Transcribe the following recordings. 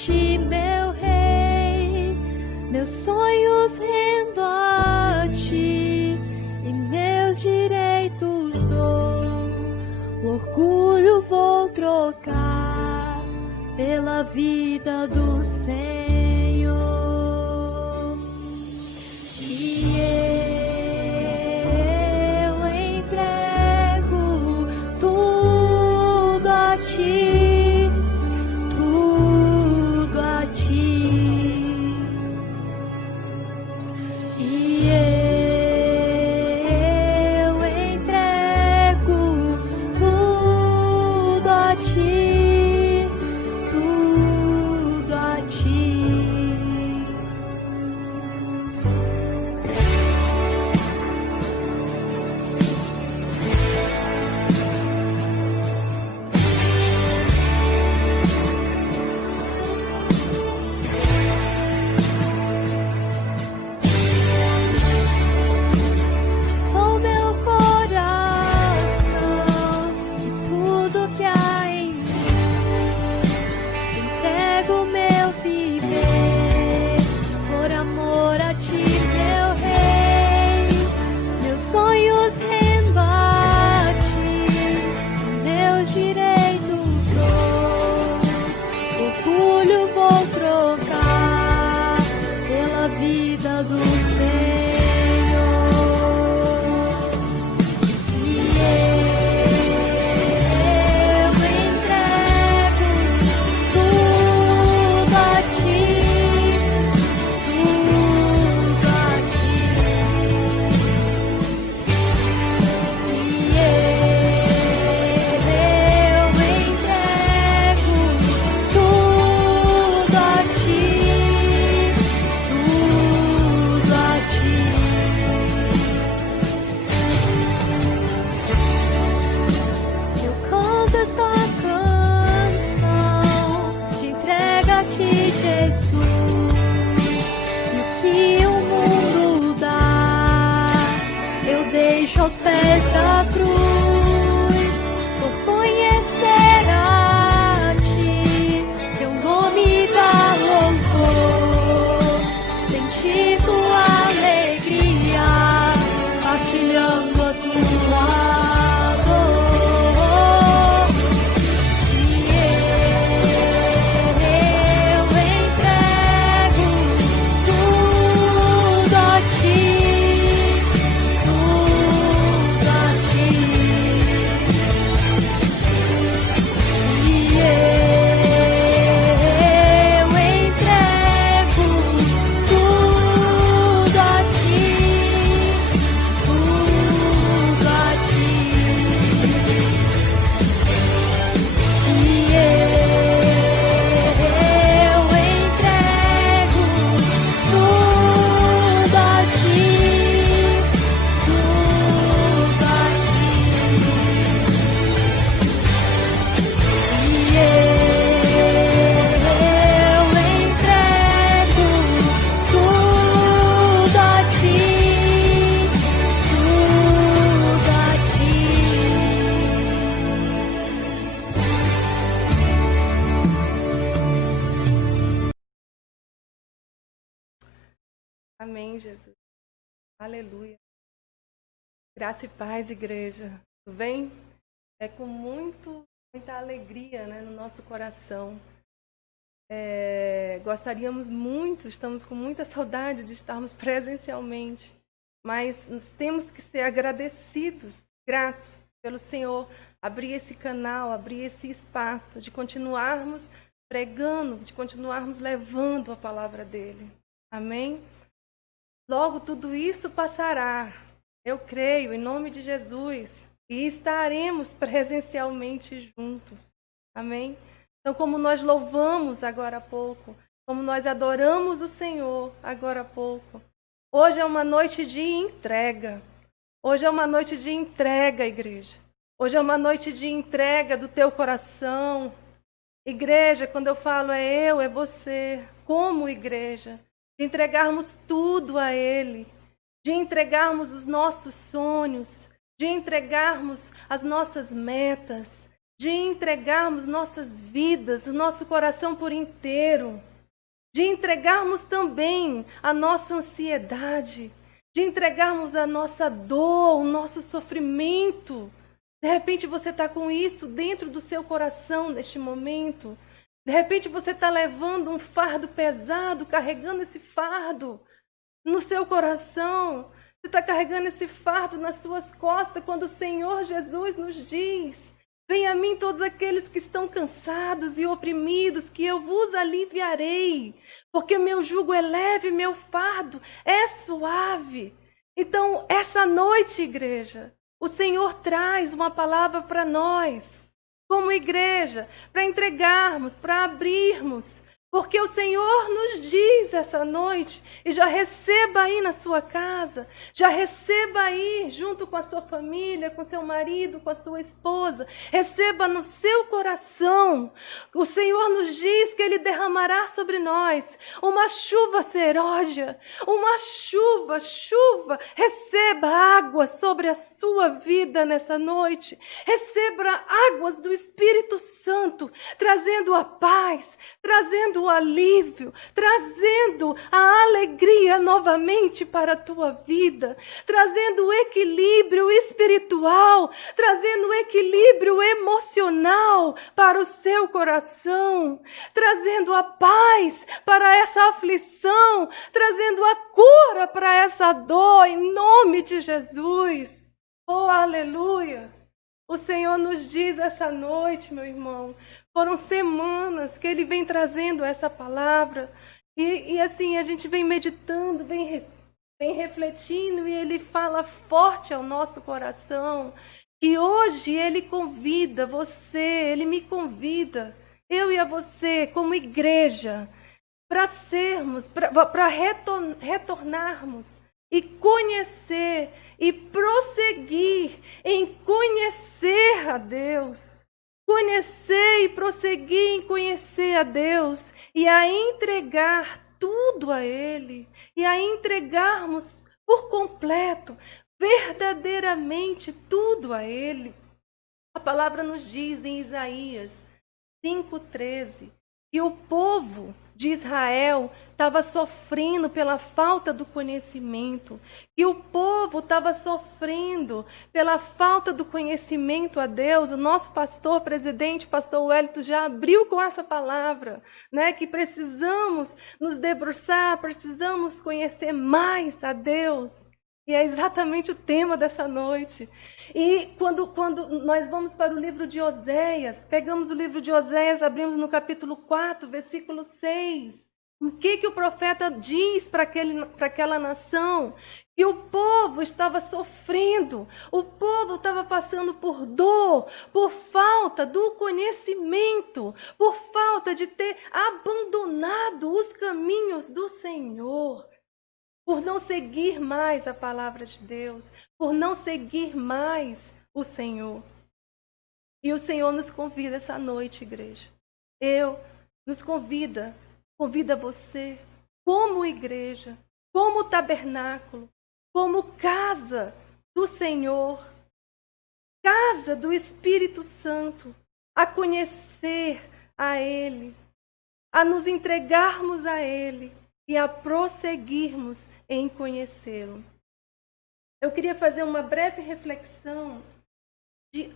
ti, meu Rei, meus sonhos rendo a ti e meus direitos dou. O orgulho vou trocar pela vida do Senhor. E eu entrego tudo a ti, tudo a ti. E eu entrego tudo a ti, tudo a ti. O meu coração e tudo que há em mim, entrego meu viver por amor a ti, meu Rei. Meus sonhos rendo a ti, meus direitos dou. Orgulho vou trocar pela vida do Senhor. E eu entrego tudo a ti, tudo a ti. E eu entrego tudo a ti, tudo a ti. Eu canto esta canção de entrega a ti, Jesus. E o que o mundo dá, eu deixo aos pés da cruz, por conhecer a ti, teu nome dá louvor, sentir tua alegria, partilhando a tua dor. E eu entrego tudo a ti, tudo a ti. E eu entrego tudo a ti, tudo a ti. E eu entrego tudo a ti, tudo a ti. E eu entrego tudo a ti, tudo a ti. Amém, Jesus. Aleluia. Graça e paz, igreja. Tudo bem? É com muita alegria, né, no nosso coração. Gostaríamos muito, estamos com muita saudade de estarmos presencialmente, mas nós temos que ser agradecidos, gratos pelo Senhor, abrir esse canal, abrir esse espaço de continuarmos pregando, de continuarmos levando a palavra dele. Amém? Logo tudo isso passará, eu creio, em nome de Jesus, e estaremos presencialmente juntos. Amém? Então, como nós louvamos agora há pouco, como nós adoramos o Senhor agora há pouco, hoje é uma noite de entrega. Hoje é uma noite de entrega, igreja. Hoje é uma noite de entrega do teu coração. Igreja, quando eu falo é você, como igreja, de entregarmos tudo a Ele, de entregarmos os nossos sonhos, de entregarmos as nossas metas, de entregarmos nossas vidas, o nosso coração por inteiro, de entregarmos também a nossa ansiedade, de entregarmos a nossa dor, o nosso sofrimento. De repente você está com isso dentro do seu coração neste momento. De repente você está levando um fardo pesado, carregando esse fardo no seu coração. Você está carregando esse fardo nas suas costas quando o Senhor Jesus nos diz: venha a mim todos aqueles que estão cansados e oprimidos, que eu vos aliviarei, porque meu jugo é leve, meu fardo é suave. Então, essa noite, igreja, o Senhor traz uma palavra para nós, como igreja, para entregarmos, para abrirmos, porque o Senhor nos diz essa noite, e já receba aí na sua casa, já receba aí junto com a sua família, com seu marido, com a sua esposa, receba no seu coração. O Senhor nos diz que Ele derramará sobre nós uma chuva serôdia, uma chuva, receba água sobre a sua vida nessa noite, receba águas do Espírito Santo, trazendo a paz, trazendo o alívio, trazendo a alegria novamente para a tua vida, trazendo o equilíbrio espiritual, trazendo o equilíbrio emocional para o seu coração, trazendo a paz para essa aflição, trazendo a cura para essa dor, em nome de Jesus. Oh, aleluia! O Senhor nos diz essa noite, meu irmão, foram semanas que Ele vem trazendo essa palavra. E assim, a gente vem meditando, vem refletindo, e Ele fala forte ao nosso coração. E hoje Ele convida você, Ele me convida, eu e a você, como igreja, para sermos, para retornarmos e conhecer e prosseguir em conhecer a Deus. Conhecer e prosseguir em conhecer a Deus e a entregar tudo a Ele e a entregarmos por completo, verdadeiramente tudo a Ele. A palavra nos diz em Isaías 5,13 que o povo de Israel estava sofrendo pela falta do conhecimento, que o povo estava sofrendo pela falta do conhecimento a Deus. O nosso pastor presidente, pastor Wellington, já abriu com essa palavra, né? Que precisamos nos debruçar, precisamos conhecer mais a Deus. E é exatamente o tema dessa noite. E quando nós vamos para o livro de Oséias, pegamos o livro de Oséias, abrimos no capítulo 4, versículo 6. O que o profeta diz para aquela nação? Que o povo estava sofrendo, o povo estava passando por dor, por falta do conhecimento, por falta de ter abandonado os caminhos do Senhor. Por não seguir mais a palavra de Deus, por não seguir mais o Senhor. E o Senhor nos convida essa noite, igreja. Nos convida você, como igreja, como tabernáculo, como casa do Senhor, casa do Espírito Santo, a conhecer a Ele, a nos entregarmos a Ele e a prosseguirmos em conhecê-lo. Eu queria fazer uma breve reflexão de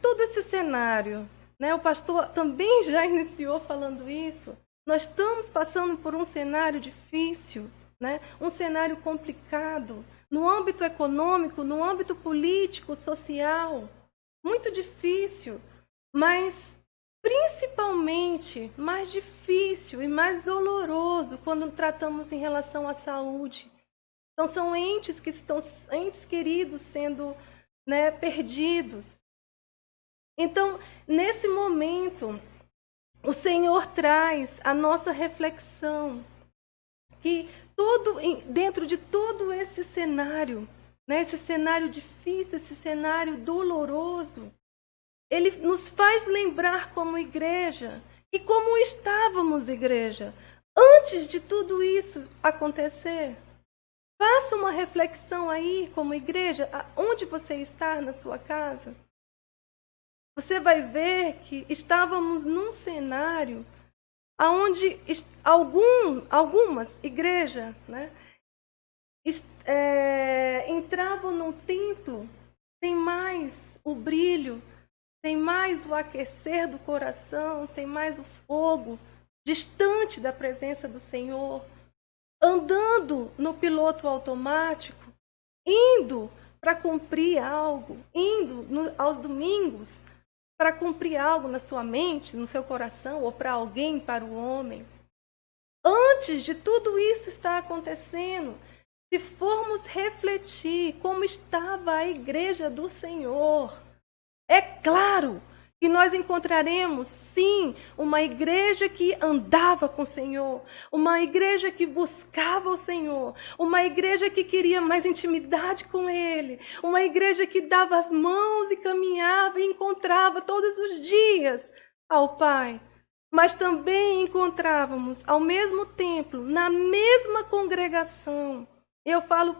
todo esse cenário, né? O pastor também já iniciou falando isso. Nós estamos passando por um cenário difícil, né? Um cenário complicado, no âmbito econômico, no âmbito político, social, muito difícil, mas principalmente mais difícil e mais doloroso quando tratamos em relação à saúde. Então são entes queridos sendo, né, perdidos. Então, nesse momento, o Senhor traz a nossa reflexão que dentro de todo esse cenário, né, esse cenário difícil, esse cenário doloroso, Ele nos faz lembrar como igreja e como estávamos igreja antes de tudo isso acontecer. Faça uma reflexão aí como igreja, onde você está na sua casa. você vai ver que estávamos num cenário onde algumas igrejas, né, entravam no templo sem mais o brilho, sem mais o aquecer do coração, sem mais o fogo, distante da presença do Senhor, andando no piloto automático, indo para cumprir algo, indo aos domingos para cumprir algo na sua mente, no seu coração, ou para alguém, para o homem. Antes de tudo isso estar acontecendo, se formos refletir como estava a igreja do Senhor, é claro que nós encontraremos, sim, uma igreja que andava com o Senhor, uma igreja que buscava o Senhor, uma igreja que queria mais intimidade com Ele, uma igreja que dava as mãos e caminhava e encontrava todos os dias ao Pai. Mas também encontrávamos, ao mesmo tempo, na mesma congregação. Eu falo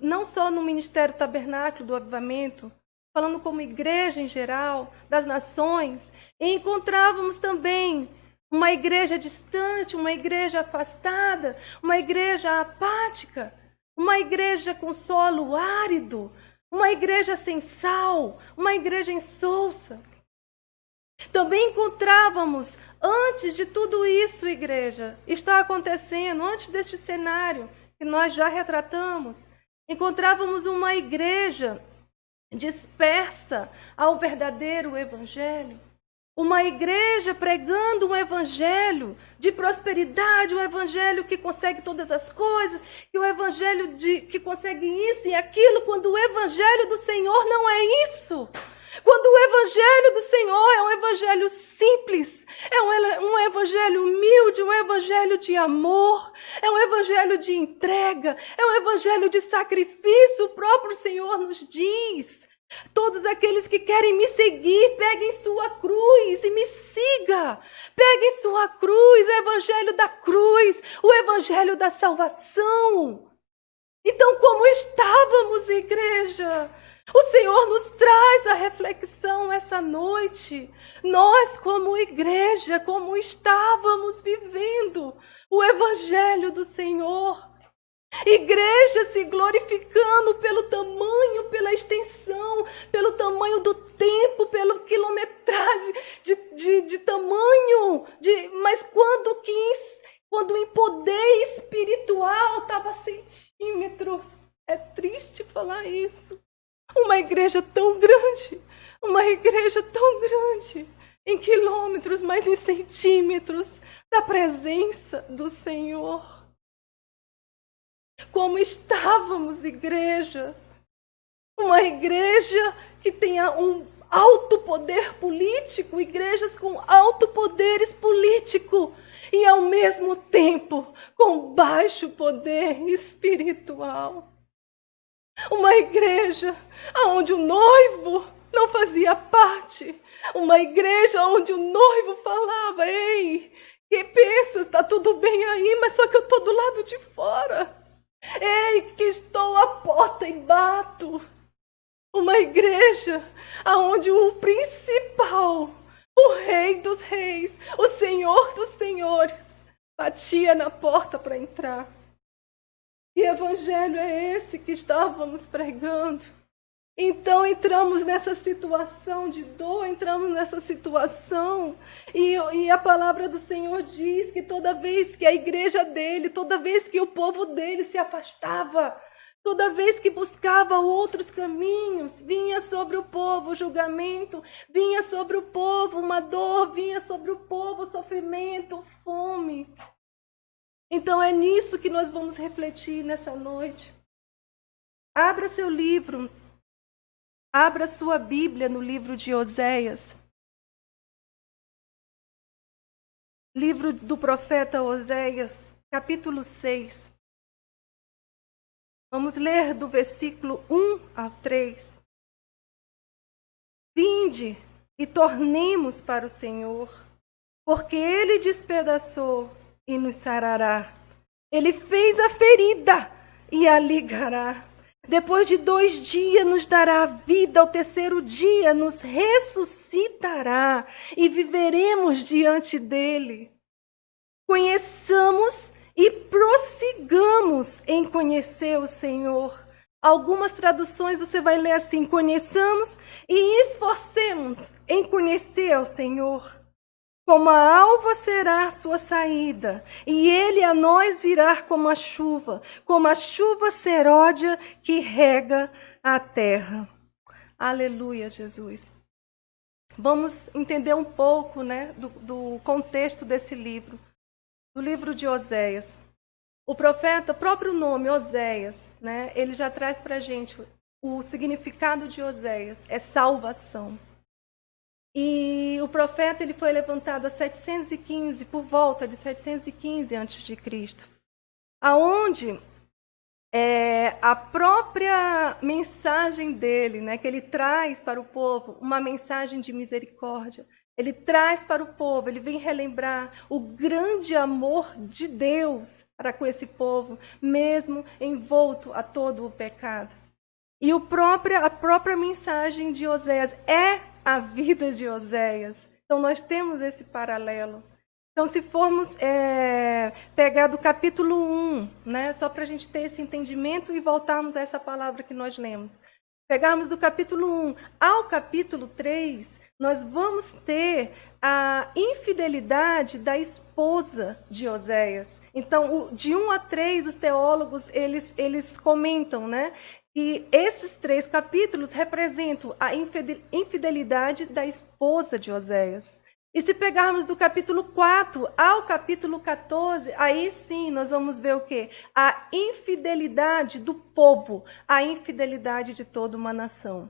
não só no Ministério Tabernáculo do Avivamento, falando como igreja em geral, das nações, e encontrávamos também uma igreja distante, uma igreja afastada, uma igreja apática, uma igreja com solo árido, uma igreja sem sal, uma igreja insolsa. Também encontrávamos, antes de tudo isso, igreja, está acontecendo, antes deste cenário que nós já retratamos, encontrávamos uma igreja dispersa ao verdadeiro evangelho. Uma igreja pregando um evangelho de prosperidade, um evangelho que consegue todas as coisas, que o evangelho que consegue isso e aquilo, quando o evangelho do Senhor não é isso. Quando o evangelho do Senhor é um evangelho simples, é um evangelho humilde, um evangelho de amor, é um evangelho de entrega, é um evangelho de sacrifício. O próprio Senhor nos diz: todos aqueles que querem me seguir, peguem sua cruz e me siga. Peguem sua cruz, o evangelho da cruz, o evangelho da salvação. Então, como estávamos, igreja? O Senhor nos traz a reflexão essa noite. Nós, como igreja, como estávamos vivendo o evangelho do Senhor. Igreja se glorificando pelo tamanho, pela extensão, pelo tamanho do tempo, pela quilometragem de tamanho, mas quando em poder espiritual estava centímetros. É triste falar isso. Uma igreja tão grande, em quilômetros, mas em centímetros da presença do Senhor. Como estávamos, igreja? Uma igreja que tenha um alto poder político, igrejas com alto poderes político e ao mesmo tempo com baixo poder espiritual. Uma igreja onde o noivo não fazia parte. Uma igreja onde o noivo falava: ei, que pensas? Está tudo bem aí, mas só que eu estou do lado de fora. Ei, que estou à porta e bato. Uma igreja onde o principal, o Rei dos Reis, o Senhor dos Senhores, batia na porta para entrar. Que evangelho é esse que estávamos pregando? Então entramos nessa situação de dor, entramos nessa situação, e a palavra do Senhor diz que toda vez que a igreja dele, toda vez que o povo dele se afastava, toda vez que buscava outros caminhos, vinha sobre o povo o julgamento, vinha sobre o povo uma dor, vinha sobre o povo o sofrimento, fome. Então é nisso que nós vamos refletir nessa noite. Abra seu livro, abra sua Bíblia no livro de Oséias. Livro do profeta Oséias, capítulo 6. Vamos ler do versículo 1 ao 3. Vinde e tornemos para o Senhor, porque Ele despedaçou e nos sarará. Ele fez a ferida e a ligará. Depois de 2 dias nos dará vida, ao terceiro dia nos ressuscitará e viveremos diante dele. Conheçamos e prossigamos em conhecer o Senhor. Algumas traduções você vai ler assim: conheçamos e esforcemos em conhecer ao Senhor. Como a alva será a sua saída, e ele a nós virá como a chuva seródia que rega a terra. Aleluia, Jesus. Vamos entender um pouco, né, do contexto desse livro, do livro de Oséias. O profeta, o próprio nome, Oséias, né, ele já traz para a gente o significado de Oséias, é salvação. E o profeta ele foi levantado a 715, por volta de 715 a.C., aonde a própria mensagem dele, né, que ele traz para o povo, uma mensagem de misericórdia. Ele traz para o povo, ele vem relembrar o grande amor de Deus para com esse povo, mesmo envolto a todo o pecado. E a própria mensagem de Oséias é a vida de Oséias. Então, nós temos esse paralelo. Então, se formos pegar do capítulo 1, né, só para a gente ter esse entendimento e voltarmos a essa palavra que nós lemos. Pegarmos do capítulo 1 ao capítulo 3, nós vamos ter a infidelidade da esposa de Oséias. Então, de 1 a 3, os teólogos, eles comentam, né, que esses 3 capítulos representam a infidelidade da esposa de Oséias. E se pegarmos do capítulo 4 ao capítulo 14, aí sim nós vamos ver o quê? A infidelidade do povo, a infidelidade de toda uma nação.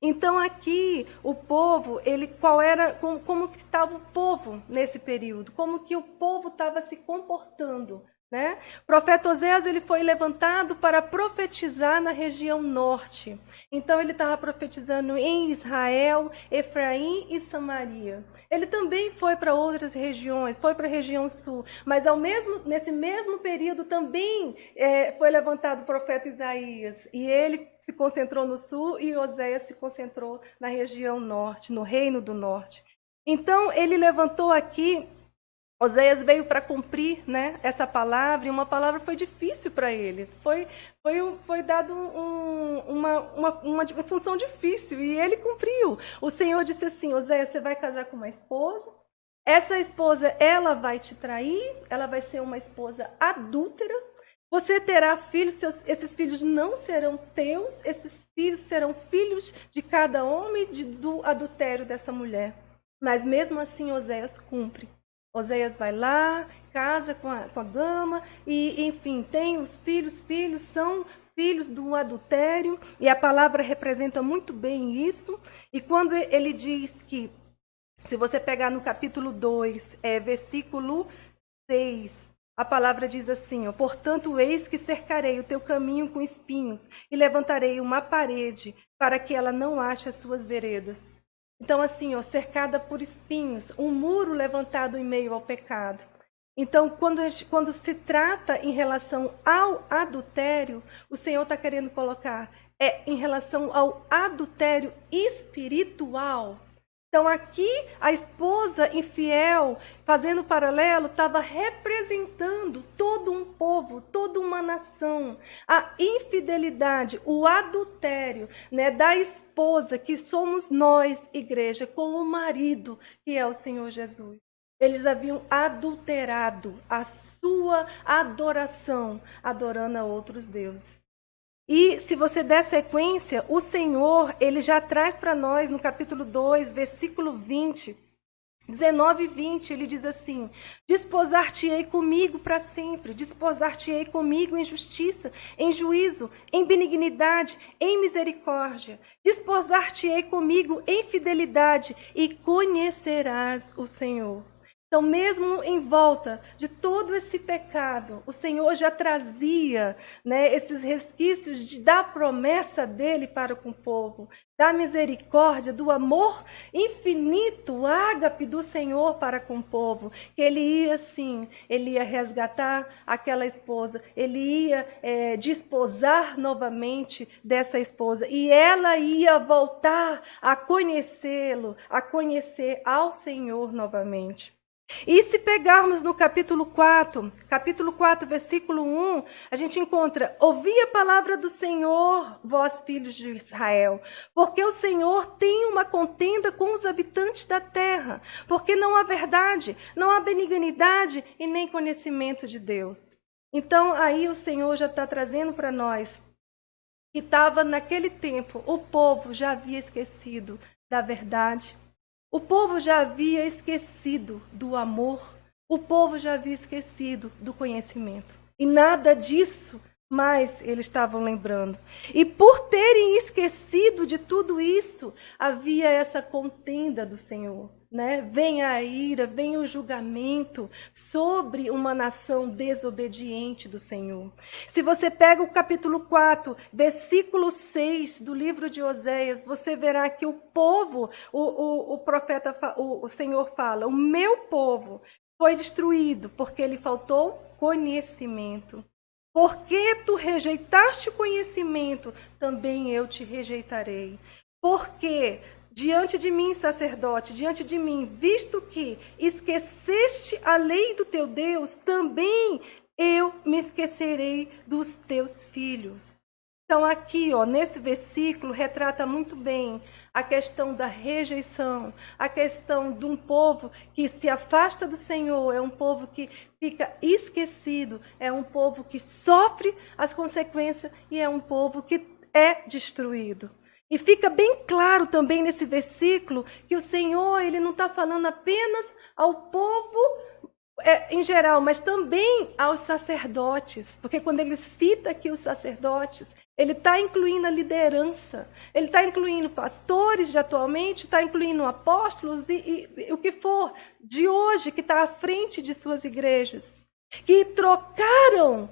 Então aqui o povo, como que estava o povo nesse período? Como que o povo estava se comportando? Né? O profeta Oséias ele foi levantado para profetizar na região norte. Então ele estava profetizando em Israel, Efraim e Samaria. Ele também foi para outras regiões, foi para a região sul, mas nesse mesmo período também foi levantado o profeta Isaías, e ele se concentrou no sul e Oséias se concentrou na região norte, no reino do norte. Então ele levantou aqui, Oséias veio para cumprir, né, essa palavra, e uma palavra foi difícil para ele. Foi dado uma função difícil, e ele cumpriu. O Senhor disse assim: Oséias, você vai casar com uma esposa, essa esposa ela vai te trair, ela vai ser uma esposa adúltera, você terá filhos, esses filhos não serão teus, esses filhos serão filhos de cada homem do adultério dessa mulher. Mas mesmo assim Oséias cumpre. Oséias vai lá, casa com a dama, e enfim, tem os filhos são filhos do adultério, e a palavra representa muito bem isso. E quando ele diz que, se você pegar no capítulo 2, versículo 6, a palavra diz assim: portanto, eis que cercarei o teu caminho com espinhos, e levantarei uma parede, para que ela não ache as suas veredas. Então, assim, cercada por espinhos, um muro levantado em meio ao pecado. Então, quando se trata em relação ao adultério, o Senhor está querendo colocar em relação ao adultério espiritual. Então, aqui, a esposa infiel, fazendo paralelo, estava representando todo um povo, toda uma nação. A infidelidade, o adultério, né, da esposa, que somos nós, igreja, com o marido, que é o Senhor Jesus. Eles haviam adulterado a sua adoração, adorando a outros deuses. E se você der sequência, o Senhor, ele já traz para nós no capítulo 2, versículo 20, 19 e 20, ele diz assim: desposar-te-ei comigo para sempre, desposar-te-ei comigo em justiça, em juízo, em benignidade, em misericórdia, desposar-te-ei comigo em fidelidade, e conhecerás o Senhor. Então, mesmo em volta de todo esse pecado, o Senhor já trazia, né, esses resquícios da promessa dele para com o povo, da misericórdia, do amor infinito, o ágape do Senhor para com o povo, que ele ia sim, ele ia resgatar aquela esposa, ele ia desposar novamente dessa esposa, e ela ia voltar a conhecê-lo, a conhecer ao Senhor novamente. E se pegarmos no capítulo 4, versículo 1, a gente encontra: ouvi a palavra do Senhor, vós filhos de Israel, porque o Senhor tem uma contenda com os habitantes da terra, porque não há verdade, não há benignidade e nem conhecimento de Deus. Então aí o Senhor já está trazendo para nós que estava naquele tempo, o povo já havia esquecido da verdade. O povo já havia esquecido do amor, o povo já havia esquecido do conhecimento. E nada disso mais eles estavam lembrando. E por terem esquecido de tudo isso, havia essa contenda do Senhor. Né? Vem a ira, vem o julgamento sobre uma nação desobediente do Senhor. Se você pega o capítulo 4, versículo 6 do livro de Oséias, você verá que o povo, o Senhor fala: o meu povo foi destruído porque lhe faltou conhecimento. Porque tu rejeitaste o conhecimento, também eu te rejeitarei. Porque diante de mim, sacerdote, diante de mim, visto que esqueceste a lei do teu Deus, também eu me esquecerei dos teus filhos. Então aqui, nesse versículo, retrata muito bem a questão da rejeição, a questão de um povo que se afasta do Senhor, é um povo que fica esquecido, é um povo que sofre as consequências e é um povo que é destruído. E fica bem claro também nesse versículo que o Senhor, ele não está falando apenas ao povo em geral, mas também aos sacerdotes. Porque quando ele cita aqui os sacerdotes, ele está incluindo a liderança, ele está incluindo pastores de atualmente, está incluindo apóstolos e o que for de hoje, que está à frente de suas igrejas. Que trocaram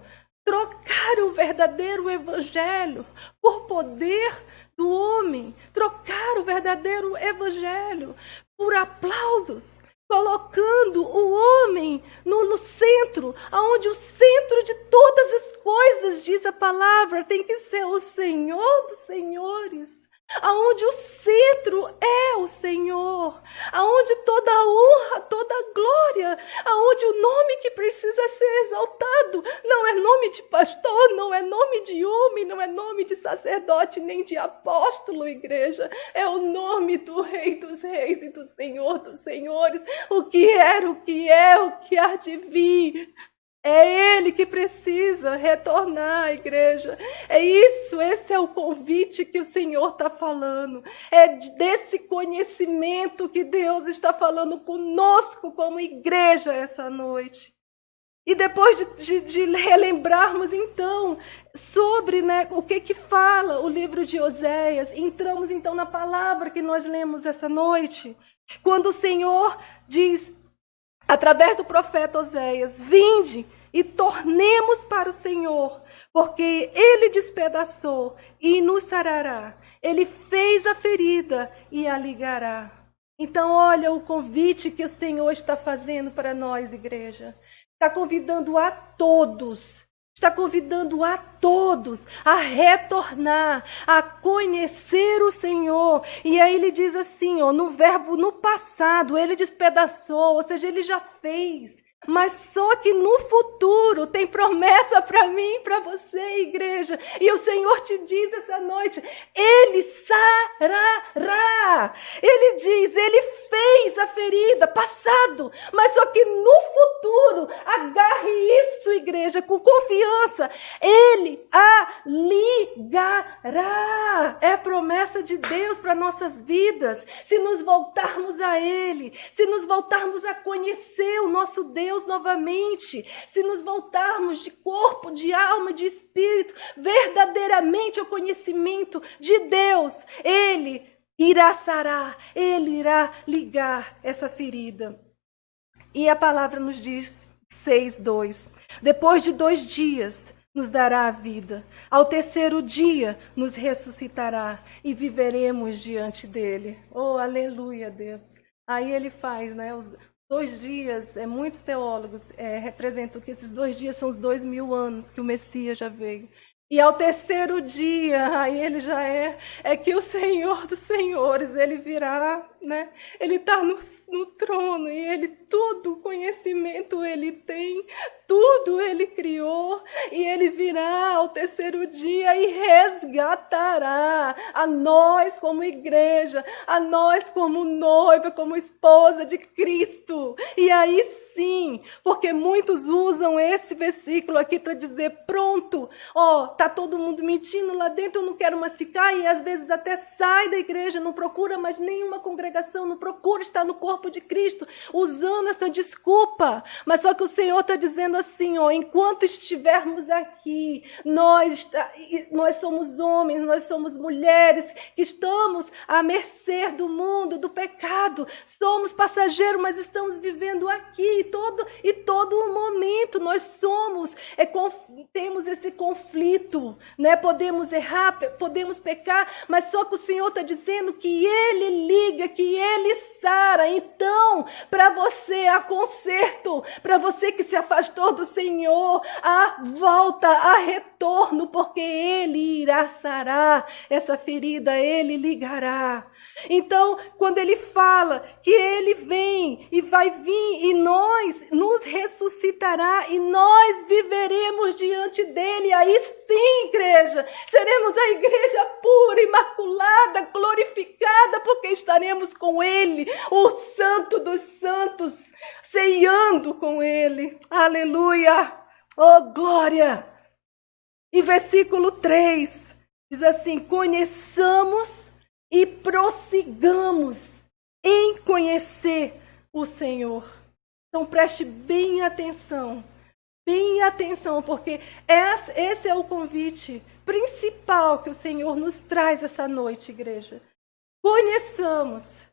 o verdadeiro evangelho por poder do homem, trocaram o verdadeiro evangelho por aplausos, colocando o homem no centro, aonde o centro de todas as coisas, diz a palavra, tem que ser o Senhor dos senhores, aonde o centro é o Senhor, aonde toda a honra, toda a glória, aonde o nome que precisa ser exaltado não é nome de pastor, não é nome de homem, não é nome de sacerdote, nem de apóstolo, igreja, é o nome do Rei dos Reis e do Senhor dos Senhores, o que era, o que é, o que há de vir. É Ele que precisa retornar à igreja. É isso, esse é o convite que o Senhor está falando. É desse conhecimento que Deus está falando conosco como igreja essa noite. E depois de relembrarmos então sobre o que fala o livro de Oséias, entramos então na palavra que nós lemos essa noite. Quando o Senhor diz, através do profeta Oséias: vinde e tornemos para o Senhor, porque Ele despedaçou e nos sarará. Ele fez a ferida e a ligará. Então, olha o convite que o Senhor está fazendo para nós, igreja. Está convidando a todos. Está convidando a todos a retornar, a conhecer o Senhor. E aí ele diz assim, no verbo no passado, ele despedaçou, ou seja, ele já fez. Mas só que no futuro tem promessa para mim e para você, igreja. E o Senhor te diz essa noite, Ele sarará. Ele diz, Ele fez a ferida, passado. Mas só que no futuro, agarre isso, igreja, com confiança. Ele a ligará. É a promessa de Deus para nossas vidas. Se nos voltarmos a Ele, se nos voltarmos a conhecer o nosso Deus novamente, se nos voltarmos de corpo, de alma, de espírito, verdadeiramente ao conhecimento de Deus, Ele irá sarar, Ele irá ligar essa ferida. E a palavra nos diz, 6:2, depois de 2 dias nos dará a vida, ao terceiro dia nos ressuscitará e viveremos diante dele. Oh, aleluia, Deus. Aí ele faz, né, os 2 dias, muitos teólogos representam que esses 2 dias são os 2000 anos que o Messias já veio. E ao terceiro dia, aí ele já é que o Senhor dos Senhores, ele virá, né? Ele está no trono e ele todo conhecimento ele tem, tudo ele criou e ele virá ao terceiro dia e resgatará a nós como igreja, a nós como noiva, como esposa de Cristo. E aí sim, porque muitos usam esse versículo aqui para dizer, pronto, tá todo mundo mentindo lá dentro, eu não quero mais ficar, e às vezes até sai da igreja, não procura mais nenhuma congregação, não procura estar no corpo de Cristo, usando essa desculpa. Mas só que o Senhor está dizendo assim, enquanto estivermos aqui, nós somos homens, nós somos mulheres que estamos à mercê do mundo, do pecado, somos passageiros, mas estamos vivendo aqui, todo o momento nós somos, temos esse conflito, né? Podemos errar, podemos pecar, mas só que o Senhor está dizendo que Ele liga, que Ele sara. Então, para você há conserto, para você que se afastou do Senhor, há volta, há retorno, porque Ele irá sarar essa ferida, Ele ligará. Então, quando ele fala que ele vem e vai vir e nos ressuscitará e nós viveremos diante dele, aí sim, igreja, seremos a igreja pura, imaculada, glorificada, porque estaremos com ele, o Santo dos Santos, ceando com ele. Aleluia! Oh, glória! E versículo 3 diz assim: conheçamos e prossigamos em conhecer o Senhor. Então preste bem atenção, porque esse é o convite principal que o Senhor nos traz essa noite, igreja. Conheçamos.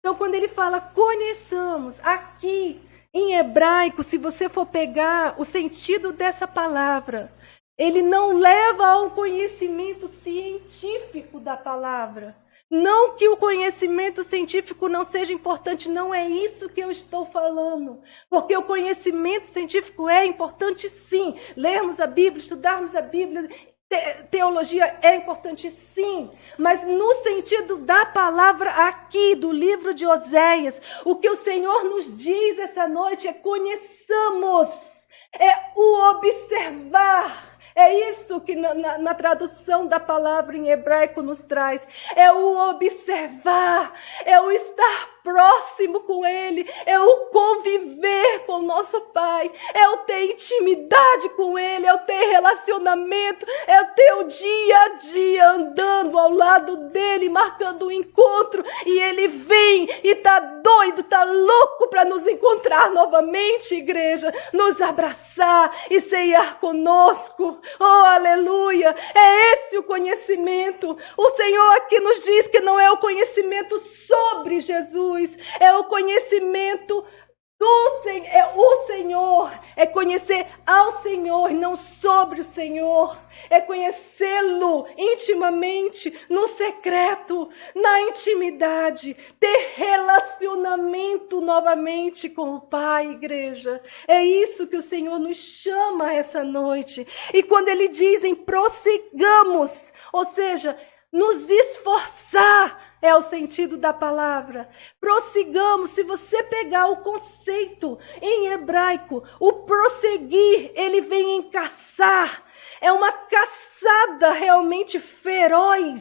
Então quando ele fala conheçamos, aqui em hebraico, se você for pegar o sentido dessa palavra, ele não leva ao conhecimento científico da palavra. Não que o conhecimento científico não seja importante, não é isso que eu estou falando. Porque o conhecimento científico é importante sim. Lermos a Bíblia, estudarmos a Bíblia, teologia é importante sim. Mas no sentido da palavra aqui, do livro de Oséias, o que o Senhor nos diz essa noite é conheçamos, é o observar. É isso que na tradução da palavra em hebraico nos traz. É o observar, é o estar próximo com Ele, é o conviver com o nosso Pai, é o ter intimidade com Ele, é o ter relacionamento, é o ter o dia a dia andando ao lado dEle, marcando um encontro, e Ele vem e está doido, está louco para nos encontrar novamente, igreja, nos abraçar e ceiar conosco. Oh, aleluia! É esse o conhecimento. O Senhor aqui nos diz que não é o conhecimento sobre Jesus, é o conhecimento do Senhor, é o Senhor, é conhecer ao Senhor, não sobre o Senhor, é conhecê-lo intimamente, no secreto, na intimidade, ter relacionamento novamente com o Pai, igreja. É isso que o Senhor nos chama essa noite. E quando Ele diz em prossigamos, ou seja, nos esforçar, é o sentido da palavra. Prossigamos, se você pegar o conceito em hebraico, o prosseguir, ele vem em caçar. É uma caçada realmente feroz,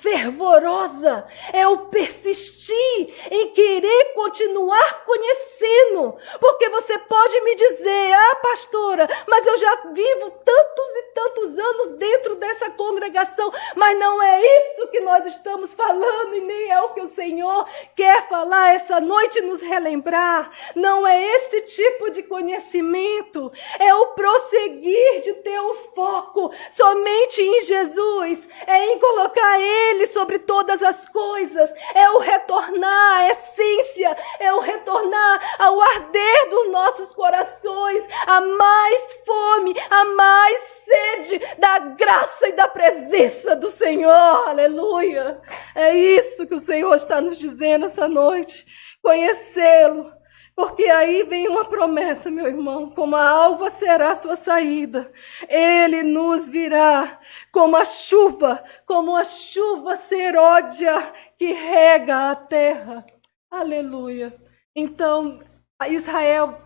fervorosa. É o persistir em querer continuar conhecendo. Porque você pode me dizer, pastora, mas eu já vivo tantos e tantos anos dentro dessa congregação, mas não é isso que nós estamos falando e nem é o que o Senhor quer falar essa noite e nos relembrar. Não é esse tipo de conhecimento, é o prosseguir de ter o foco somente em Jesus, é em colocar Ele sobre todas as coisas. É o retornar à essência, é o retornar ao arder dos nossos corações, a mais fome, a mais sede da graça e da presença do Senhor. Aleluia! É isso que o Senhor está nos dizendo essa noite. Conhecê-lo. Porque aí vem uma promessa, meu irmão, como a alva será a sua saída, Ele nos virá como a chuva seródia que rega a terra. Aleluia. Então, Israel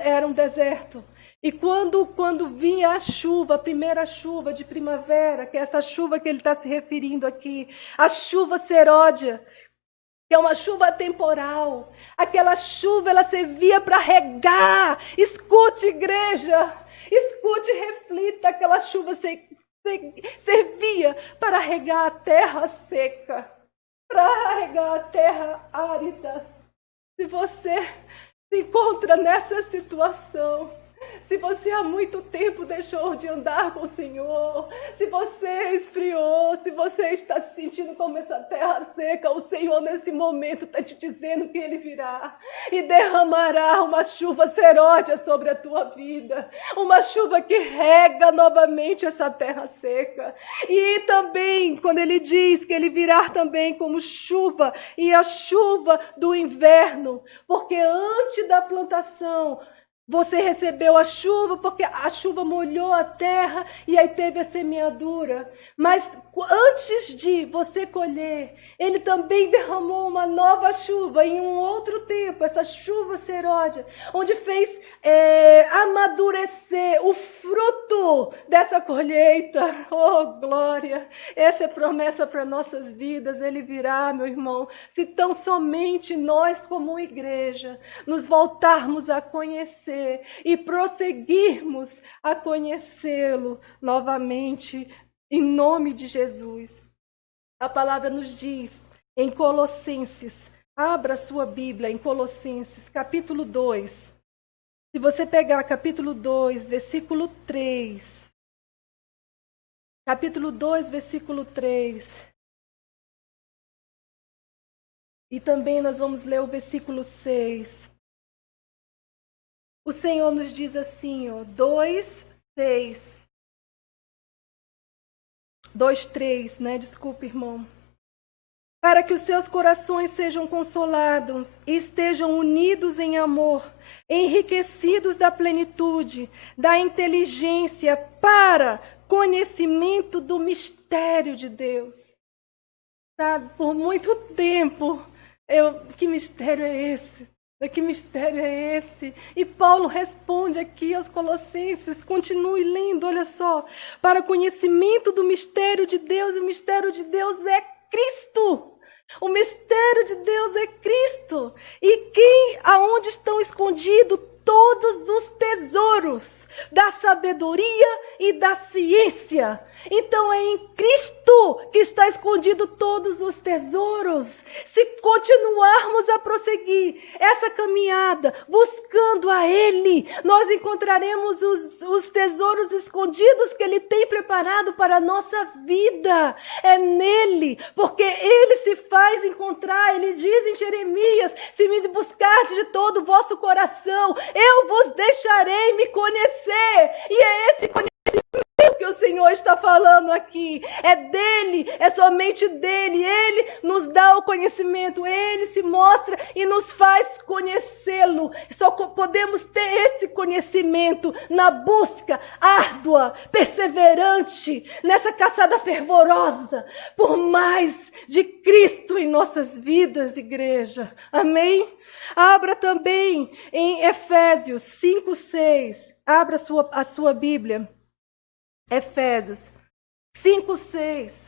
era um deserto. E quando vinha a chuva, a primeira chuva de primavera, que é essa chuva que ele está se referindo aqui, a chuva seródia, que é uma chuva temporal. Aquela chuva, ela servia para regar. Escute, igreja. Escute, reflita. Aquela chuva servia para regar a terra seca. Para regar a terra árida. Se você se encontra nessa situação, se você há muito tempo deixou de andar com o Senhor, se você esfriou, se você está se sentindo como essa terra seca, o Senhor nesse momento está te dizendo que Ele virá e derramará uma chuva seródia sobre a tua vida, uma chuva que rega novamente essa terra seca. E também, quando Ele diz que Ele virá também como chuva, e a chuva do inverno, porque antes da plantação, você recebeu a chuva porque a chuva molhou a terra e aí teve a semeadura. Mas antes de você colher, Ele também derramou uma nova chuva em um outro tempo, essa chuva seródia, onde fez amadurecer o fruto dessa colheita. Oh, glória! Essa é promessa para nossas vidas. Ele virá, meu irmão, se tão somente nós como igreja nos voltarmos a conhecer e prosseguirmos a conhecê-lo novamente, em nome de Jesus. A palavra nos diz em Colossenses, abra a sua Bíblia em Colossenses, capítulo 2. Se você pegar capítulo 2, versículo 3. Capítulo 2, versículo 3. E também nós vamos ler o versículo 6. O Senhor nos diz assim, 2:6. 2:3, né? Desculpe, irmão. Para que os seus corações sejam consolados e estejam unidos em amor, enriquecidos da plenitude, da inteligência para conhecimento do mistério de Deus. Sabe, por muito tempo, que mistério é esse? Que mistério é esse? E Paulo responde aqui aos Colossenses, continue lendo, olha só. Para conhecimento do mistério de Deus, e o mistério de Deus é Cristo. O mistério de Deus é Cristo. E aonde estão escondidos todos os tesouros da sabedoria e da ciência. Então é em Cristo que está escondido todos os tesouros. Se continuarmos a prosseguir essa caminhada, buscando a Ele, nós encontraremos os tesouros escondidos que Ele tem preparado para a nossa vida. É nele, porque Ele se faz encontrar. Ele diz em Jeremias, se me buscardes de todo o vosso coração, eu vos deixarei me conhecer. E é esse conhecimento que o Senhor está falando aqui. É dele, é somente dele. Ele nos dá o conhecimento, ele se mostra e nos faz conhecê-lo. Só podemos ter esse conhecimento na busca árdua, perseverante, nessa caçada fervorosa, por mais de Cristo em nossas vidas, igreja. Amém? Abra também em Efésios 5:6. Abra a sua Bíblia. Efésios 5:6.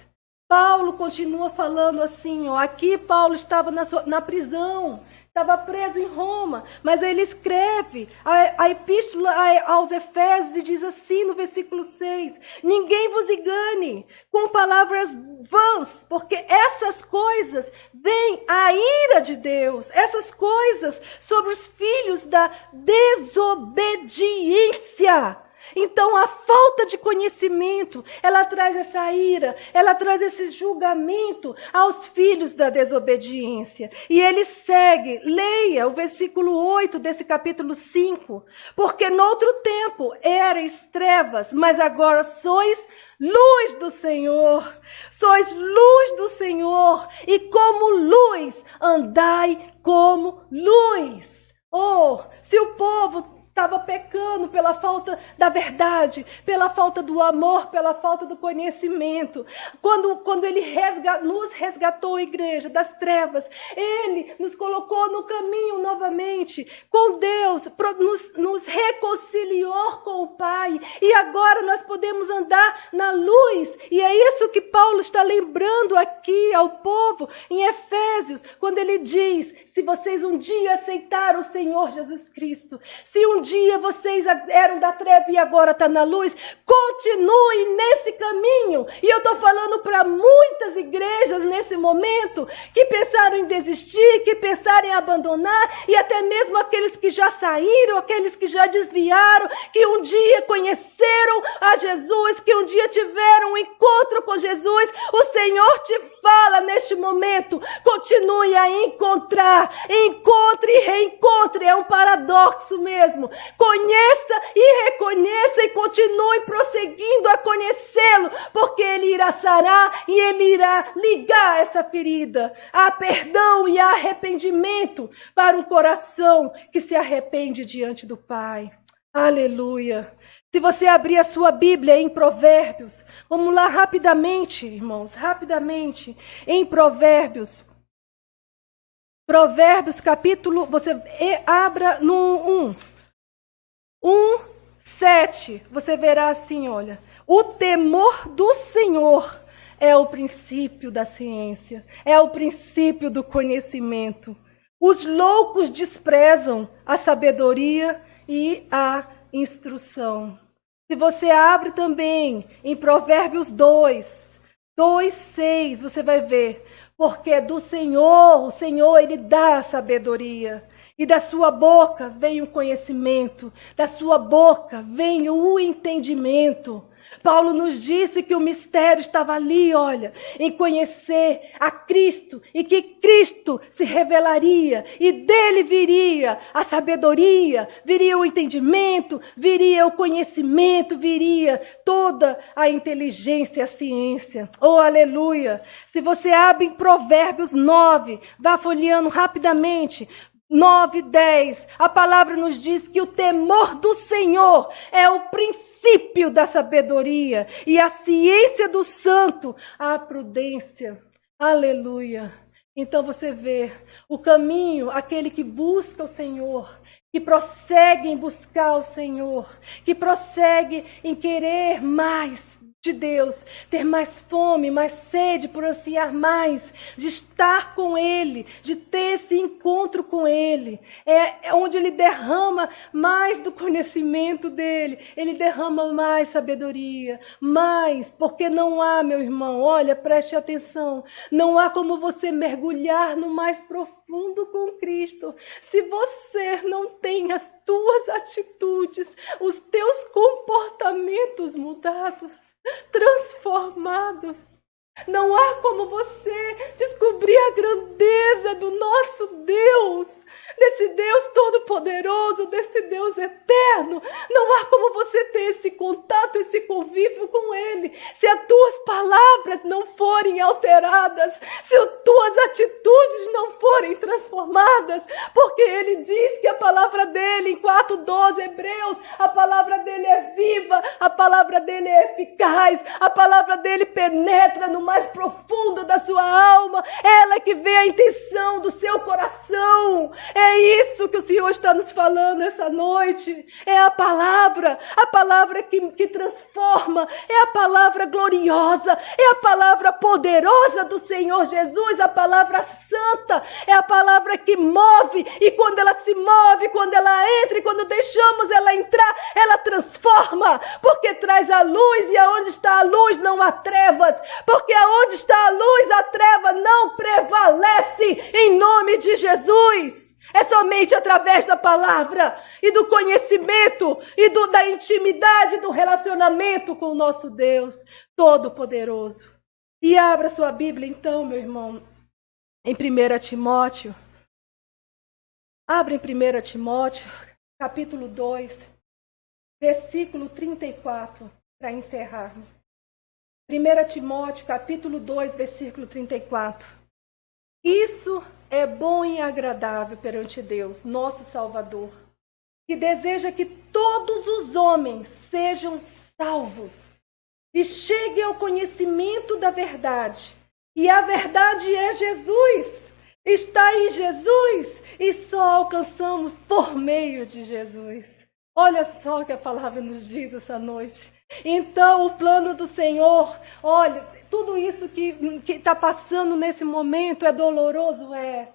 Paulo continua falando assim, aqui Paulo estava na prisão, estava preso em Roma, mas ele escreve a epístola aos Efésios e diz assim no versículo 6, ninguém vos engane com palavras vãs, porque essas coisas vêm a ira de Deus, essas coisas sobre os filhos da desobediência. Então, a falta de conhecimento, ela traz essa ira, ela traz esse julgamento aos filhos da desobediência. E ele segue, leia o versículo 8 desse capítulo 5. Porque noutro tempo erais trevas, mas agora sois luz do Senhor. Sois luz do Senhor. E como luz, andai como luz. Oh, se o povo estava pecando pela falta da verdade, pela falta do amor, pela falta do conhecimento. Quando ele nos resgatou, a igreja, das trevas, ele nos colocou no caminho novamente com Deus, nos reconciliou com o Pai. E agora nós podemos andar na luz. E é isso que Paulo está lembrando aqui ao povo em Efésios, quando ele diz: se vocês um dia aceitaram o Senhor Jesus Cristo, se um dia vocês eram da treva e agora está na luz, continue nesse caminho. E eu estou falando para muitas igrejas nesse momento que pensaram em desistir, que pensaram em abandonar, e até mesmo aqueles que já saíram, aqueles que já desviaram, que um dia conheceram a Jesus, que um dia tiveram um encontro com Jesus. O Senhor te fala neste momento: continue a encontrar, encontre e reencontre. É um paradoxo mesmo. Conheça e reconheça e continue prosseguindo a conhecê-lo, porque ele irá sarar e ele irá ligar essa ferida. Há perdão e há arrependimento para um coração que se arrepende diante do Pai. Aleluia. Se você abrir a sua Bíblia em Provérbios, vamos lá rapidamente, irmãos, rapidamente, em Provérbios. Provérbios capítulo, você abra no 1:7, você verá assim, olha: o temor do Senhor é o princípio da ciência, é o princípio do conhecimento. Os loucos desprezam a sabedoria e a instrução. Se você abre também em Provérbios 2:6, você vai ver: porque do Senhor, o Senhor, ele dá a sabedoria. E da sua boca vem o conhecimento, da sua boca vem o entendimento. Paulo nos disse que o mistério estava ali, olha, em conhecer a Cristo, e que Cristo se revelaria, e dele viria a sabedoria, viria o entendimento, viria o conhecimento, viria toda a inteligência e a ciência. Oh, aleluia! Se você abre em Provérbios 9, vá folheando rapidamente, 9:10, a palavra nos diz que o temor do Senhor é o princípio da sabedoria, e a ciência do santo, a prudência. Aleluia! Então você vê o caminho, aquele que busca o Senhor, que prossegue em buscar o Senhor, que prossegue em querer mais de Deus, ter mais fome, mais sede, por ansiar mais, de estar com Ele, de ter esse encontro com Ele. É onde Ele derrama mais do conhecimento dEle, Ele derrama mais sabedoria, mais, porque não há, meu irmão, olha, preste atenção, não há como você mergulhar no mais profundo com Cristo, se você não tem as tuas atitudes, os teus comportamentos mudados, transformados. Não há como você descobrir a grandeza do nosso Deus, desse Deus todo-poderoso, desse Deus eterno. Não há como você ter esse contato, esse convívio com Ele, se as tuas palavras não forem alteradas, se as tuas atitudes não forem transformadas, porque Ele diz que a palavra dEle, em 4:12, Hebreus, a palavra dEle é viva, a palavra dEle é eficaz, a palavra dEle penetra no mais profundo da sua alma, ela que vê a intenção do seu coração. É isso que o Senhor está nos falando essa noite. É a palavra que transforma, é a palavra gloriosa, é a palavra poderosa do Senhor Jesus, a palavra santa, é a palavra que move, e quando ela se move, quando ela entra, e quando deixamos ela entrar, ela transforma, porque traz a luz, e aonde está a luz não há trevas, porque aonde está a luz, a treva não prevalece, em nome de Jesus. É somente através da palavra e do conhecimento e da intimidade, do relacionamento com o nosso Deus Todo-Poderoso. E abra sua Bíblia então, meu irmão, em 1 Timóteo. Abra em 1 Timóteo, capítulo 2, versículo 34, para encerrarmos. 1 Timóteo, capítulo 2, versículo 34. Isso é bom e agradável perante Deus, nosso Salvador, que deseja que todos os homens sejam salvos e cheguem ao conhecimento da verdade. E a verdade é Jesus. Está em Jesus e só alcançamos por meio de Jesus. Olha só o que a palavra nos diz essa noite. Então, o plano do Senhor, olha, tudo isso que está passando nesse momento é doloroso, é.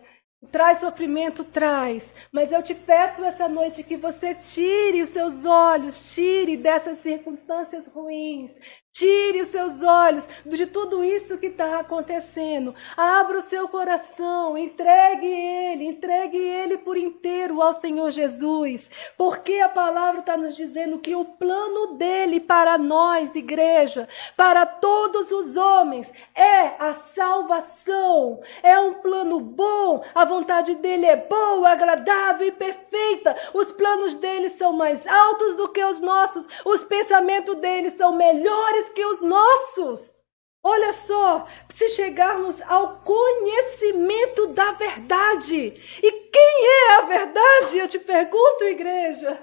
Traz sofrimento, traz. Mas eu te peço essa noite que você tire os seus olhos, tire dessas circunstâncias ruins. Tire os seus olhos de tudo isso que está acontecendo. Abra o seu coração, entregue ele por inteiro ao Senhor Jesus. Porque a palavra está nos dizendo que o plano dele para nós, igreja, para todos os homens, é a salvação. É um plano bom, a vontade dele é boa, agradável e perfeita. Os planos dele são mais altos do que os nossos. Os pensamentos dele são melhores que os nossos. Olha só, se chegarmos ao conhecimento da verdade. E quem é a verdade? Eu te pergunto, igreja.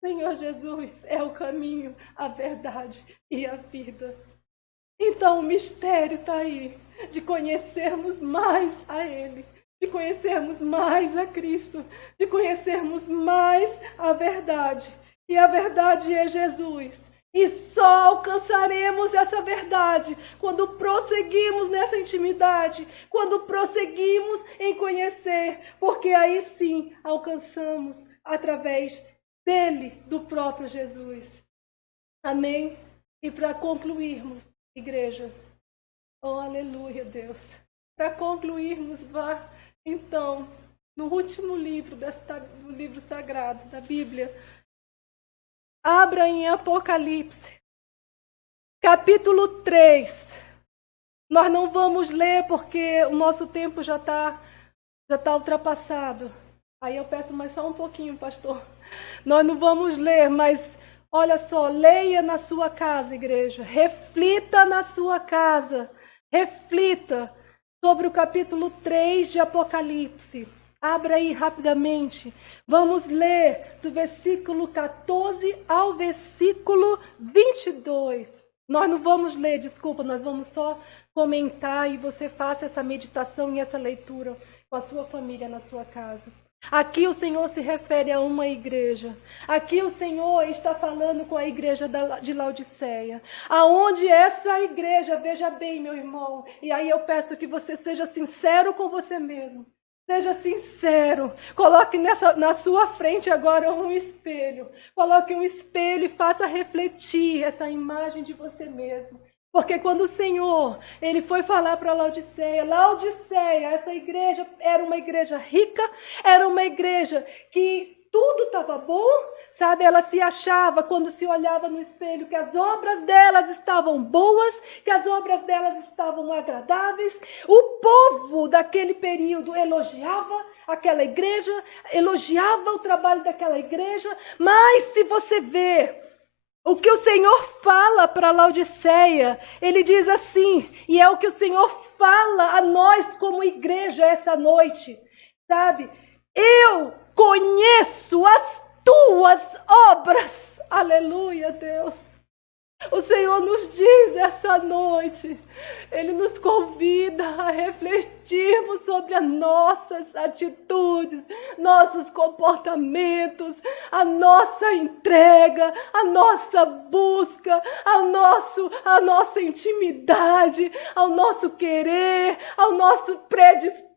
Senhor Jesus é o caminho, a verdade e a vida. Então o mistério está aí, de conhecermos mais a Ele, de conhecermos mais a Cristo, de conhecermos mais a verdade. E a verdade é Jesus. E só alcançaremos essa verdade quando prosseguimos nessa intimidade, quando prosseguimos em conhecer, porque aí sim alcançamos através dele, do próprio Jesus. Amém? E para concluirmos, igreja, oh aleluia, Deus, para concluirmos, vá então no último livro do livro sagrado da Bíblia. Abra em Apocalipse, capítulo 3. Nós não vamos ler porque o nosso tempo já tá ultrapassado. Aí eu peço mais só um pouquinho, pastor. Nós não vamos ler, mas olha só, leia na sua casa, igreja. Reflita na sua casa. Reflita sobre o capítulo 3 de Apocalipse. Abra aí rapidamente. Vamos ler do versículo 14 ao versículo 22. Nós não vamos ler, desculpa, nós vamos só comentar e você faça essa meditação e essa leitura com a sua família na sua casa. Aqui o Senhor se refere a uma igreja. Aqui o Senhor está falando com a igreja de Laodiceia. Aonde essa igreja, veja bem, meu irmão, e aí eu peço que você seja sincero com você mesmo. Seja sincero, coloque na sua frente agora um espelho. Coloque um espelho e faça refletir essa imagem de você mesmo. Porque quando o Senhor, ele foi falar para Laodiceia, essa igreja era uma igreja rica, era uma igreja que tudo estava bom, sabe? Ela se achava, quando se olhava no espelho, que as obras delas estavam boas, que as obras delas estavam agradáveis. O povo daquele período elogiava aquela igreja, elogiava o trabalho daquela igreja, mas se você vê o que o Senhor fala para Laodiceia, ele diz assim, e é o que o Senhor fala a nós como igreja essa noite, sabe? Eu conheço as tuas obras. Aleluia, Deus. O Senhor nos diz essa noite, Ele nos convida a refletirmos sobre as nossas atitudes, nossos comportamentos, a nossa entrega, a nossa busca, a nossa intimidade, ao nosso querer, ao nosso predispor,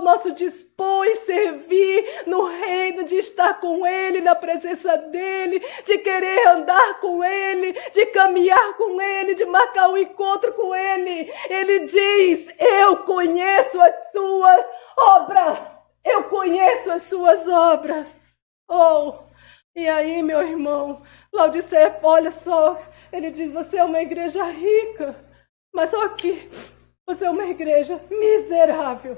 nosso dispor e servir no reino, de estar com Ele, na presença dEle, de querer andar com Ele, de caminhar com Ele, de marcar um encontro com Ele. Ele diz, eu conheço as suas obras. Eu conheço as suas obras. Oh, e aí, meu irmão, Laodiceia, olha só, ele diz, você é uma igreja rica, mas só que você é uma igreja miserável,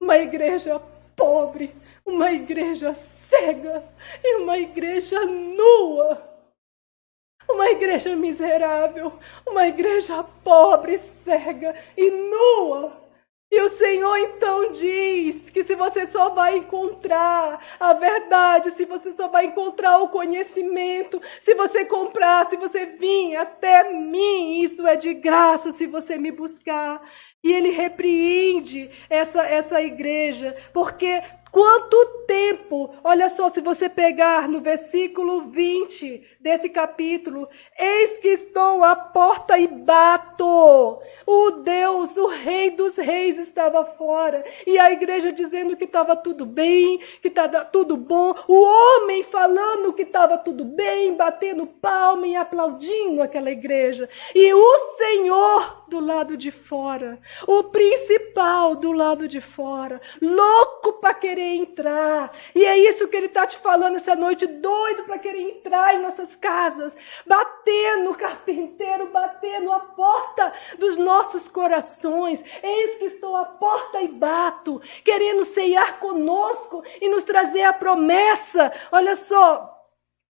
uma igreja pobre, uma igreja cega e uma igreja nua. Uma igreja miserável, uma igreja pobre, cega e nua. E o Senhor então diz que se você só vai encontrar a verdade, se você só vai encontrar o conhecimento, se você comprar, se você vir até mim, isso é de graça se você me buscar. E ele repreende essa igreja, porque quanto tempo, olha só, se você pegar no versículo 20 desse capítulo, eis que estou à porta e bato. O Deus, o Rei dos Reis estava fora. E a igreja dizendo que estava tudo bem, que estava tudo bom. O homem falando que estava tudo bem, batendo palma e aplaudindo aquela igreja. E o Senhor do lado de fora, o principal do lado de fora, louco para querer entrar. E é isso que ele está te falando essa noite, doido para querer entrar em nossas casas, batendo o carpinteiro, batendo a porta dos nossos corações. Eis que estou à porta e bato, querendo ceiar conosco e nos trazer a promessa. Olha só,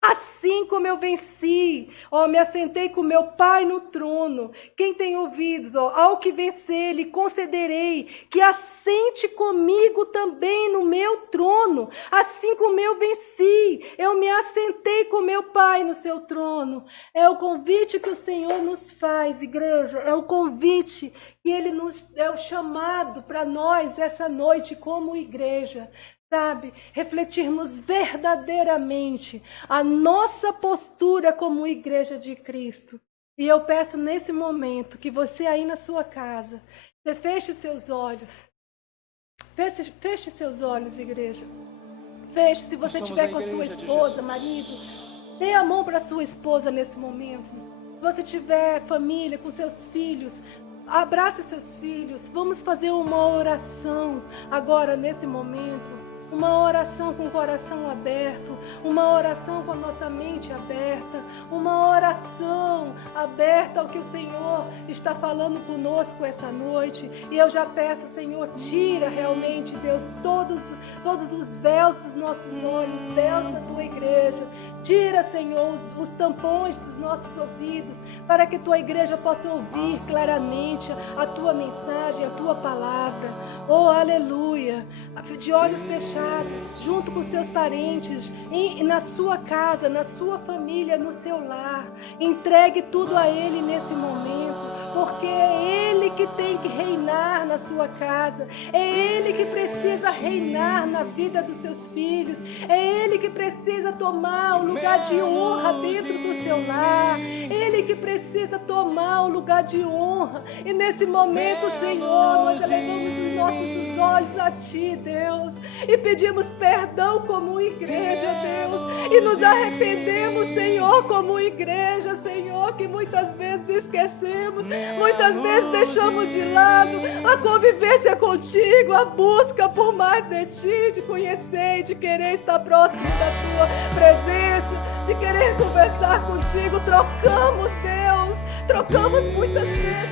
assim como eu venci, me assentei com meu Pai no trono. Quem tem ouvidos, ao que vencer, lhe concederei que assente comigo também no meu trono. Assim como eu venci, eu me assentei com meu Pai no seu trono. É o convite que o Senhor nos faz, igreja. É o convite que Ele é o chamado para nós essa noite como igreja. Sabe, refletirmos verdadeiramente a nossa postura como igreja de Cristo. E eu peço nesse momento que você aí na sua casa, você feche seus olhos. Feche seus olhos, igreja. Feche, se você estiver com a sua esposa, marido, dê a mão para a sua esposa nesse momento. Se você tiver família, com seus filhos, abrace seus filhos. Vamos fazer uma oração agora nesse momento. Uma oração com o coração aberto, uma oração com a nossa mente aberta, uma oração aberta ao que o Senhor está falando conosco essa noite. E eu já peço, Senhor, tira realmente, Deus, todos os véus dos nossos olhos, véus da tua igreja. Tira, Senhor, os tampões dos nossos ouvidos, para que tua igreja possa ouvir claramente a tua mensagem, a tua palavra. Oh, aleluia! De olhos fechados, junto com seus parentes, na sua casa, na sua família, no seu lar. Entregue tudo a Ele nesse momento, porque é Ele que tem que reinar na sua casa. É Ele que precisa reinar na vida dos seus filhos. É Ele que precisa tomar o lugar de honra dentro do seu lar. Ele que precisa tomar o lugar de honra. E nesse momento, Senhor, nós elevamos os nossos olhos a Ti, Deus, e pedimos perdão como igreja, Deus, e nos arrependemos, Senhor, como igreja, Senhor, que muitas vezes esquecemos, muitas vezes deixamos de lado a convivência contigo, a busca por mais de Ti, de conhecer e de querer estar próximo da Tua presença, de querer conversar contigo. Trocamos muitas vezes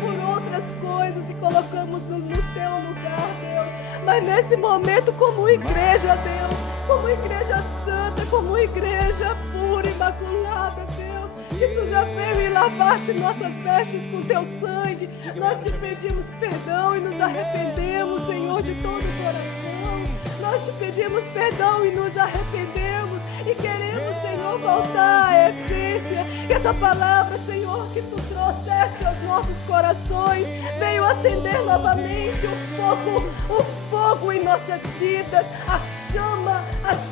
por outras coisas e colocamos no Teu lugar, Deus. Mas nesse momento, como igreja, Deus, como igreja santa, como igreja pura, imaculada, Deus, que Tu já veio e lavaste nossas vestes com Teu sangue, nós Te pedimos perdão e nos arrependemos, Senhor, de todo o coração. Nós Te pedimos perdão e nos arrependemos e queremos, Senhor, voltar à essência, que essa palavra, Senhor, que Tu trouxeste aos nossos corações, veio acender novamente o fogo em nossas vidas, a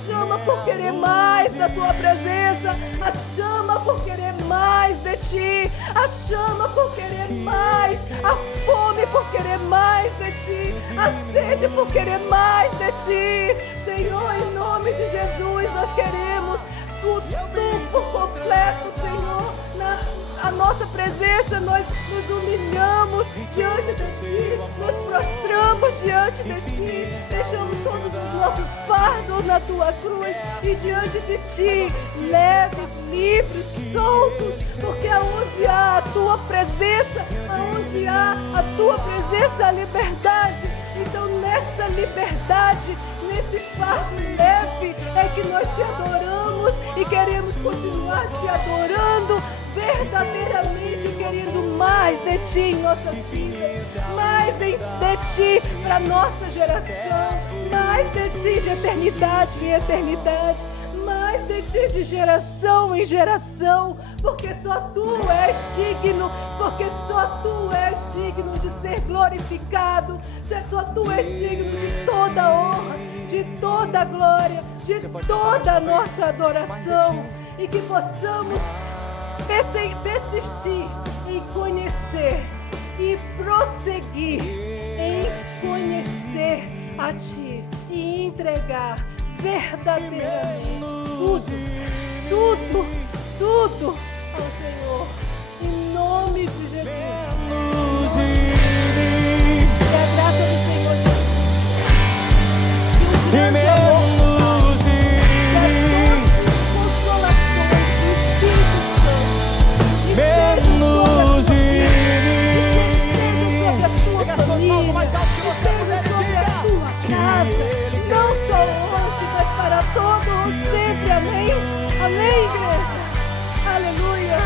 chama por querer mais da Tua presença, a chama por querer mais de Ti, a chama por querer mais, a fome por querer mais de Ti, a sede por querer mais de Ti. Senhor, em nome de Jesus, nós queremos tudo por completo, Senhor, a nossa presença, nós nos humilhamos diante de Ti, nos prostramos diante de Ti, deixamos todos os nossos fardos na Tua cruz e diante de Ti, leves, livres, soltos, porque aonde há a Tua presença, aonde há a Tua presença, a liberdade. Então nessa liberdade, nesse fardo leve, é que nós Te adoramos e queremos continuar Te adorando verdadeiramente, querendo mais de Ti em nossas vidas, mais de Ti para nossa geração, mais de Ti de eternidade em eternidade, mais de Ti de geração em geração, porque só Tu és digno, porque só Tu és digno de ser glorificado, só Tu és digno de toda honra, de toda glória, de toda a nossa adoração, e que possamos persistir em conhecer e prosseguir em conhecer a Ti e entregar verdadeiramente tudo ao Senhor, em nome de Jesus. Que a graça do Senhor Jesus, que o grande amor, que as consolações do Espírito Santo estejam sobre a tua família, mais alto que você puder, sobre a tua casa, não só hoje, mas para todos sempre. Amém? Amém, igreja? Aleluia!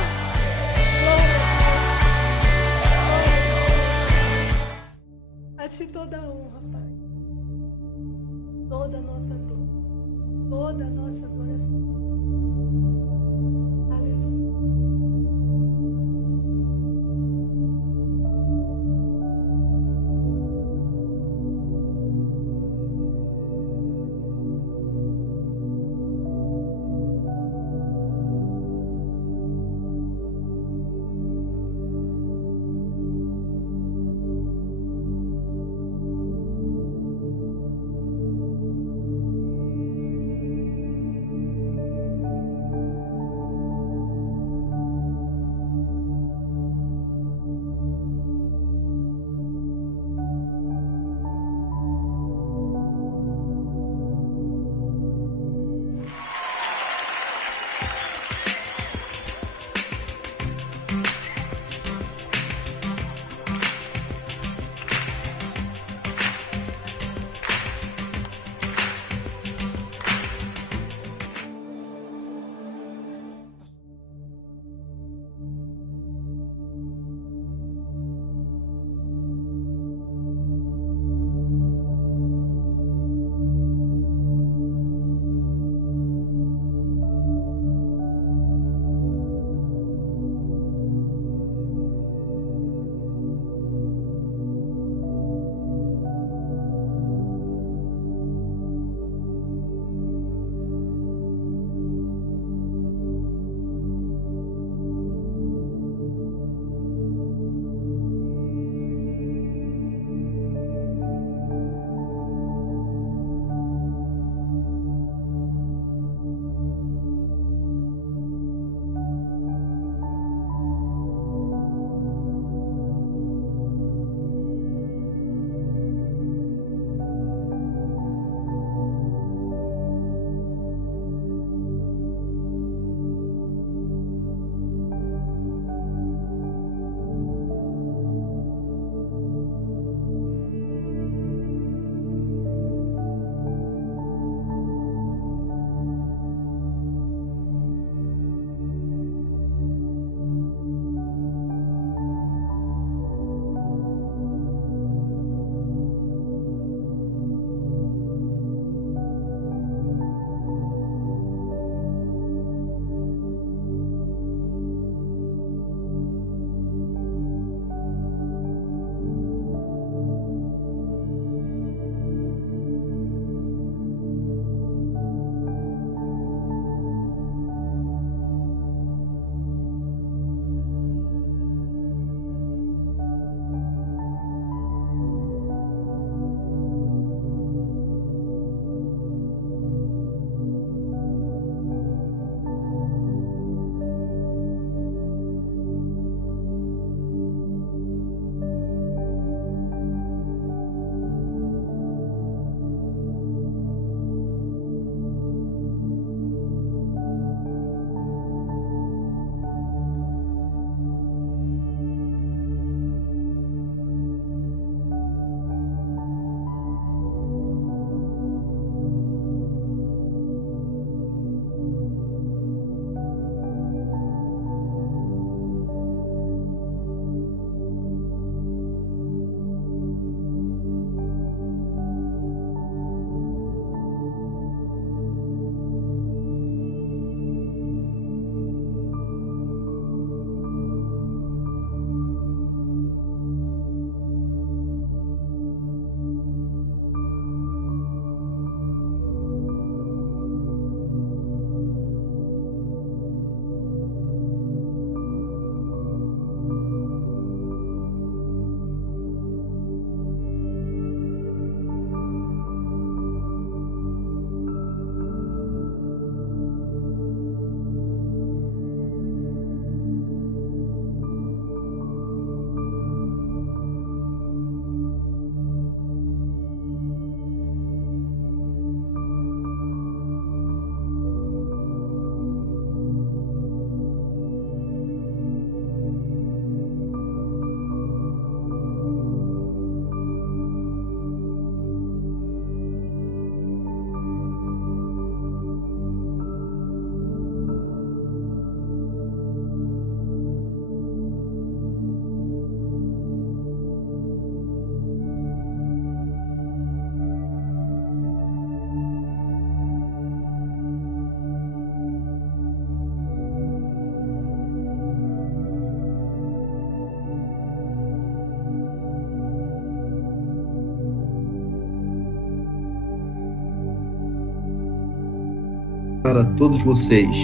a todos vocês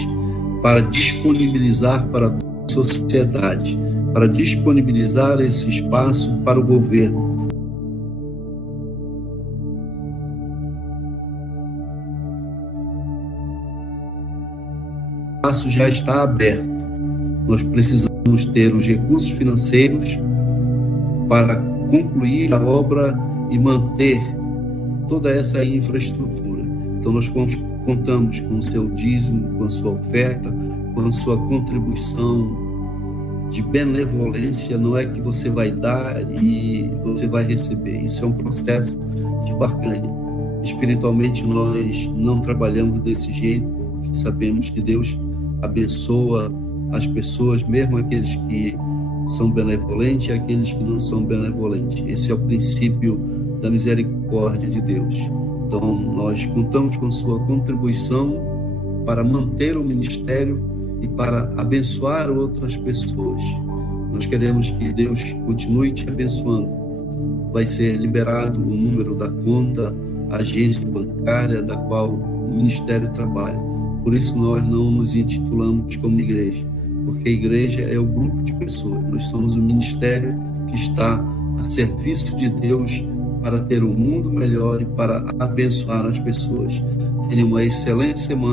para disponibilizar para a sociedade, para disponibilizar esse espaço para o governo. O espaço já está aberto. Nós precisamos ter os recursos financeiros para concluir a obra e manter toda essa infraestrutura. Então nós contamos com o seu dízimo, com a sua oferta, com a sua contribuição de benevolência. Não é que você vai dar e você vai receber. Isso é um processo de barganha. Espiritualmente nós não trabalhamos desse jeito, porque sabemos que Deus abençoa as pessoas, mesmo aqueles que são benevolentes e aqueles que não são benevolentes. Esse é o princípio da misericórdia de Deus. Então, nós contamos com sua contribuição para manter o ministério e para abençoar outras pessoas. Nós queremos que Deus continue te abençoando. Vai ser liberado o número da conta, agência bancária da qual o ministério trabalha. Por isso, nós não nos intitulamos como igreja, porque a igreja é o grupo de pessoas. Nós somos o ministério que está a serviço de Deus para ter um mundo melhor e para abençoar as pessoas. Tenha uma excelente semana.